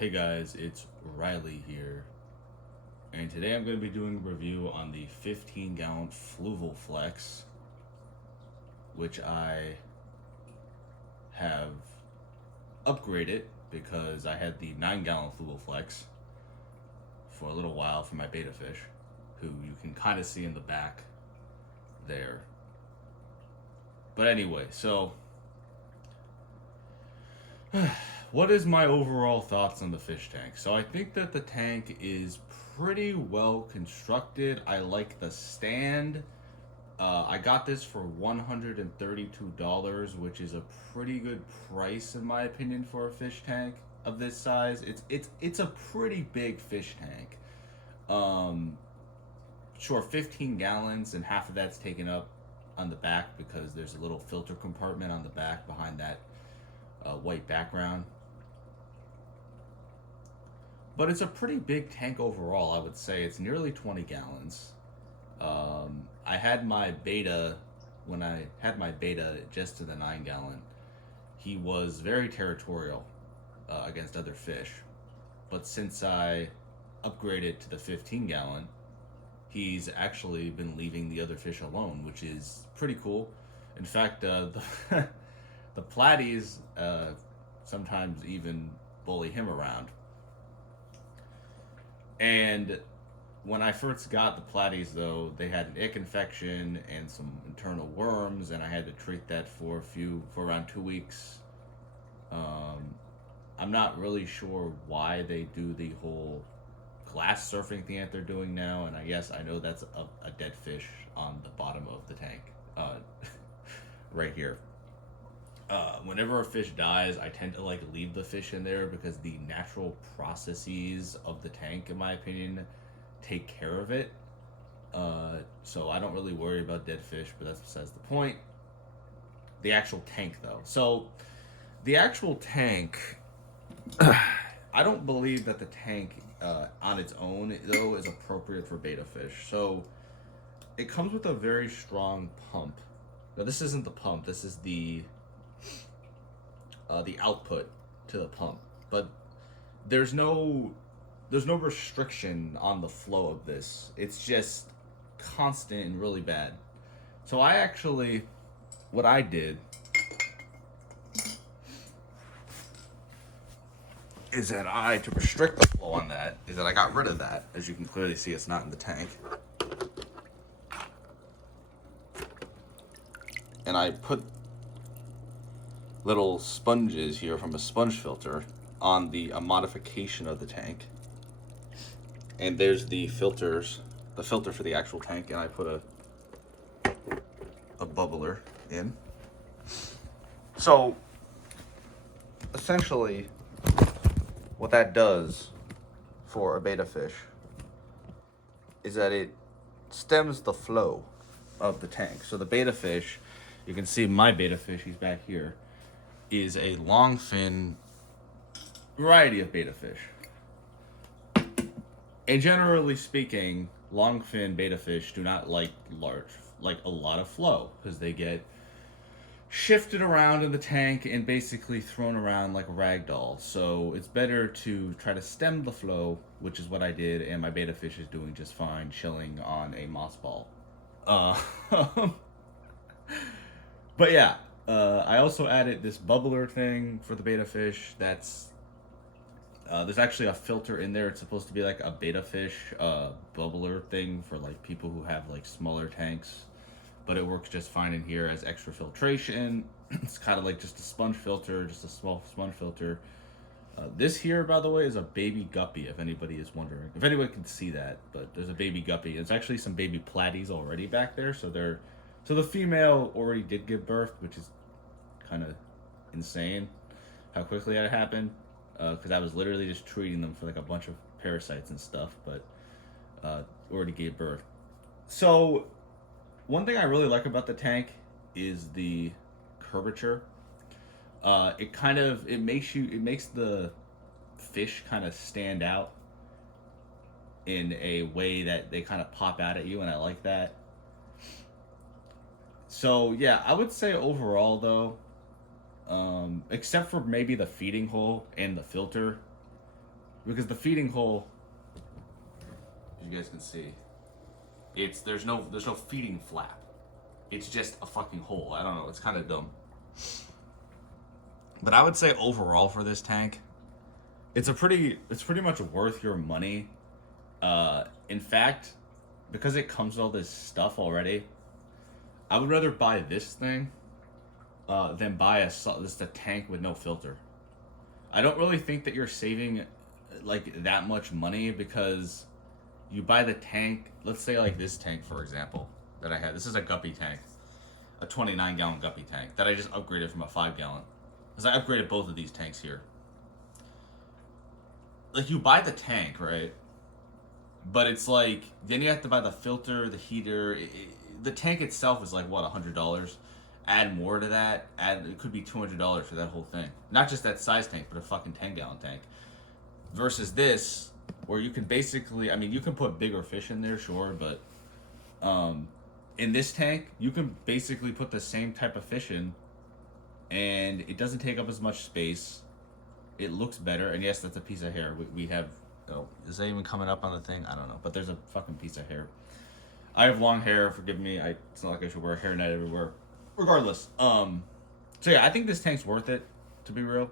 Hey guys, it's Riley here, and today I'm going to be doing a review on the 15-gallon Fluval Flex, which I have upgraded because I had the 9-gallon Fluval Flex for a little while for my beta fish, who you can kind of see in the back there. But anyway, so what is my overall thoughts on the fish tank? So I think that the tank is pretty well constructed. I like the stand. I got this for $132, which is a pretty good price in my opinion for a fish tank of this size. It's a pretty big fish tank. Um, sure, 15 gallons and half of that's taken up on the back because there's a little filter compartment on the back behind that white background. But it's a pretty big tank overall, I would say. It's nearly 20 gallons. I had my beta, when I had my beta just to the 9-gallon, he was very territorial against other fish. But since I upgraded to the 15-gallon, he's actually been leaving the other fish alone, which is pretty cool. In fact, the platies sometimes even bully him around. And when I first got the platies, though, they had an ick infection and some internal worms, and I had to treat that for around 2 weeks. I'm not really sure why they do the whole glass surfing thing that they're doing now, and I know that's a dead fish on the bottom of the tank, right here. Whenever a fish dies, I tend to leave the fish in there because the natural processes of the tank, in my opinion, take care of it. So I don't really worry about dead fish, but that's besides the point. The actual tank, though. So the actual tank, I don't believe that the tank on its own, though, is appropriate for beta fish. So it comes with a very strong pump. Now this isn't the pump. This is the output to the pump, but there's no restriction on the flow of this. It's just constant and really bad. So what I did is that to restrict the flow on that, is that I got rid of that. As you can clearly see, it's not in the tank. And I put little sponges here from a sponge filter on a modification of the tank. And there's the filter for the actual tank, and I put a bubbler in. So essentially what that does for a beta fish is that it stems the flow of the tank. So the beta fish, you can see my beta fish, he's back here, is a longfin variety of beta fish. And generally speaking, longfin beta fish do not like a lot of flow because they get shifted around in the tank and basically thrown around like a rag doll. So it's better to try to stem the flow, which is what I did, and my beta fish is doing just fine, chilling on a moss ball. But yeah, I also added this bubbler thing for the beta fish. There's actually a filter in there. It's supposed to be like a beta fish bubbler thing for people who have smaller tanks, but it works just fine in here as extra filtration. It's kind of like just a sponge filter, just a small sponge filter. This here, by the way, is a baby guppy, if anybody is wondering. If anyone can see that, but there's a baby guppy. It's actually some baby platies already back there, so the female already did give birth, which is kind of insane how quickly that happened. Because I was literally just treating them for a bunch of parasites and stuff, but already gave birth. So one thing I really like about the tank is the curvature. It makes the fish kind of stand out in a way that they kind of pop out at you, and I like that. So yeah, I would say overall though, except for maybe the feeding hole and the filter, because the feeding hole, as you guys can see, there's no feeding flap. It's just a fucking hole. I don't know. It's kind of dumb. But I would say overall for this tank, it's pretty much worth your money. In fact, because it comes with all this stuff already, I would rather buy this thing than buy just a tank with no filter. I don't really think that you're saving like that much money, because you buy the tank. Let's say like this tank, for example, that I had. This is a guppy tank, a 29-gallon guppy tank that I just upgraded from a 5-gallon. Because I upgraded both of these tanks here. Like, you buy the tank, right? But it's like, then you have to buy the filter, the heater. The tank itself is like, what, $100? Add more to that. It could be $200 for that whole thing. Not just that size tank, but a fucking 10-gallon tank. Versus this, where you can basically, I mean, you can put bigger fish in there, sure, but in this tank, you can basically put the same type of fish in, and it doesn't take up as much space. It looks better, and yes, that's a piece of hair. We have, oh, is that even coming up on the thing? I don't know, but there's a fucking piece of hair. I have long hair, forgive me. It's not like I should wear a hairnet everywhere. Regardless, so yeah, I think this tank's worth it, to be real.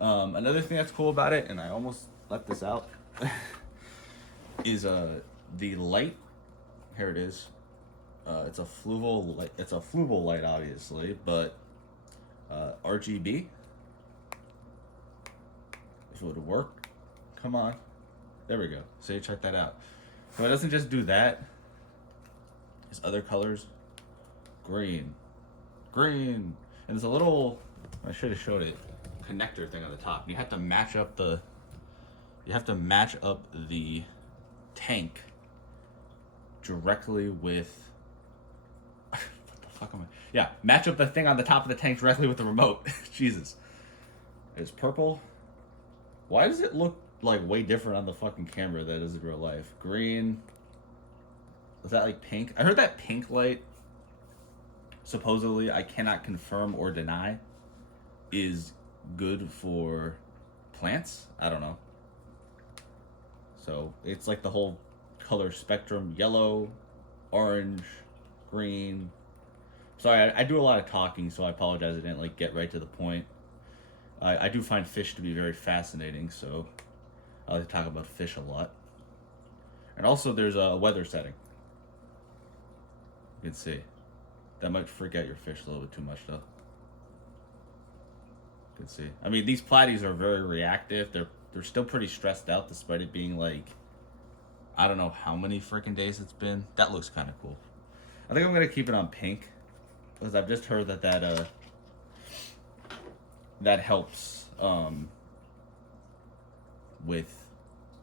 Another thing that's cool about it, and I almost left this out, is the light. Here it is. It's a Fluval light. It's a Fluval light, obviously, but RGB. If it would work, come on. There we go. So you check that out. So it doesn't just do that. There's other colors. Green, and there's a little, I should have showed it, connector thing on the top. You have to match up the tank directly with what the fuck am I? Yeah, match up the thing on the top of the tank directly with the remote. Jesus. It's purple. Why does it look like way different on the fucking camera than it is in real life? Green. Is that like pink? I heard that pink light, supposedly, I cannot confirm or deny, is good for plants. I don't know. So it's like the whole color spectrum: yellow, orange, green. Sorry, I do a lot of talking, so I apologize. I didn't like get right to the point. I do find fish to be very fascinating, so I like to talk about fish a lot. And also, there's a weather setting. You can see. That might freak out your fish a little bit too much, though. You can see. I mean, these platies are very reactive. They're still pretty stressed out, despite it being like, I don't know how many freaking days it's been. That looks kind of cool. I think I'm gonna keep it on pink, because I've just heard that helps with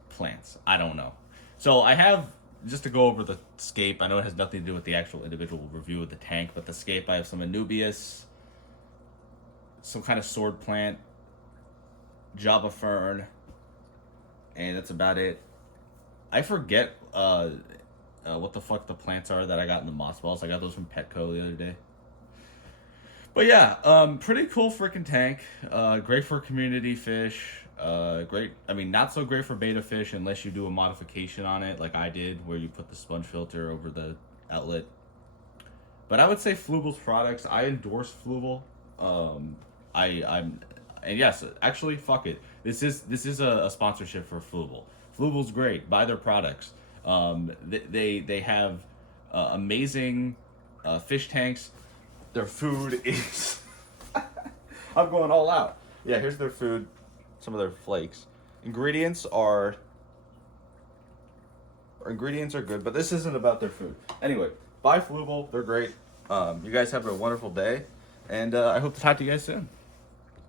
plants. I don't know. So I have, just to go over the scape, I know it has nothing to do with the actual individual review of the tank, but the scape, I have some Anubias, some kind of sword plant, Java fern, and that's about it. I forget what the fuck the plants are that I got in the moss balls. I got those from Petco the other day. But yeah, pretty cool freaking tank. Great for community fish. Great. I mean, not so great for beta fish unless you do a modification on it, like I did, where you put the sponge filter over the outlet. But I would say Fluval's products. I endorse Fluval. And yes, actually, fuck it. This is a sponsorship for Fluval. Fluval's great. Buy their products. They have amazing fish tanks. Their food is I'm going all out. Yeah, here's their food. Some of their flakes. Ingredients are good, but this isn't about their food. Anyway, buy Fluval. They're great. You guys have a wonderful day, and I hope to talk to you guys soon.